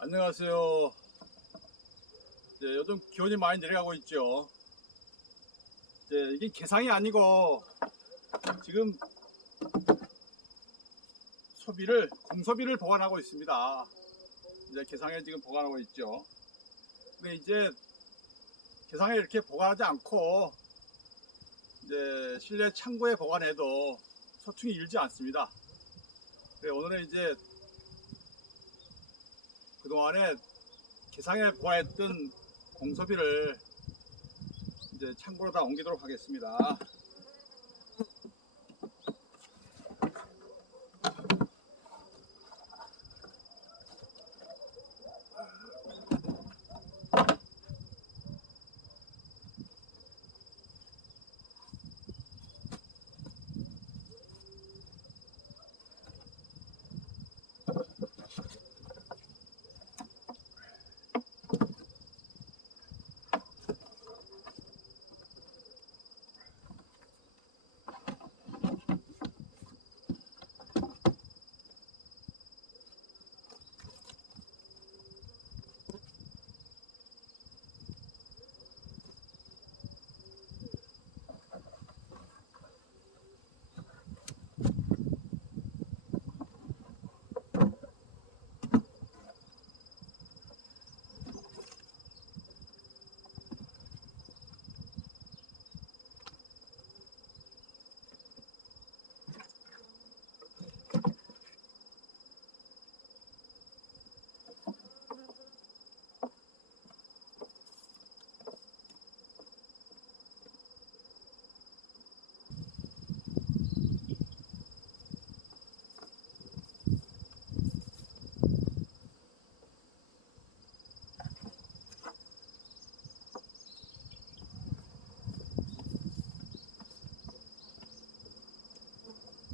안녕하세요. 이제 요즘 기온이 많이 내려가고 있죠. 이제 이게 계상이 아니고 지금 소비를 공소비를 보관하고 있습니다. 이제 계상에 지금 보관하고 있죠. 근데 이제 계상에 이렇게 보관하지 않고 이제 실내 창고에 보관해도 소충이 일지 않습니다. 그래, 오늘은 이제 그동안에 기상에 보아했던 공소비를 이제 창고로 다 옮기도록 하겠습니다.